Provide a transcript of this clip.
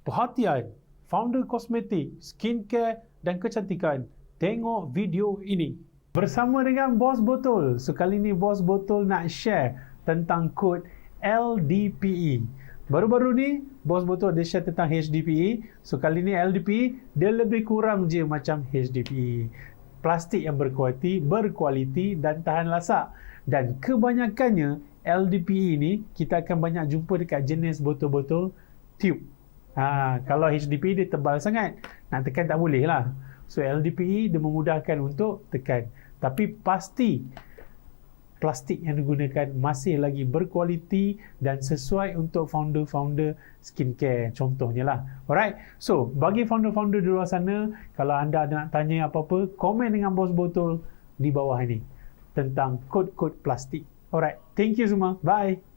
Perhatian, founder kosmetik, skincare dan kecantikan. Tengok video ini. Bersama dengan Bos Botol. So, kali ni Bos Botol nak share tentang kod LDPE. Baru-baru ni, Bos Botol dia share tentang HDPE. So, kali ni LDPE, dia lebih kurang je macam HDPE. Plastik yang berkualiti dan tahan lasak. Dan kebanyakannya, LDPE ni, kita akan banyak jumpa dekat jenis botol-botol tube. Kalau HDPE dia tebal sangat, nak tekan tak boleh lah. So LDPE dia memudahkan untuk tekan. Tapi pasti plastik yang digunakan masih lagi berkualiti dan sesuai untuk founder-founder skincare contohnya lah. Alright, so bagi founder-founder di luar sana, kalau anda ada nak tanya apa-apa, komen dengan Bos Botol di bawah ini tentang kod-kod plastik. Alright, thank you semua. Bye.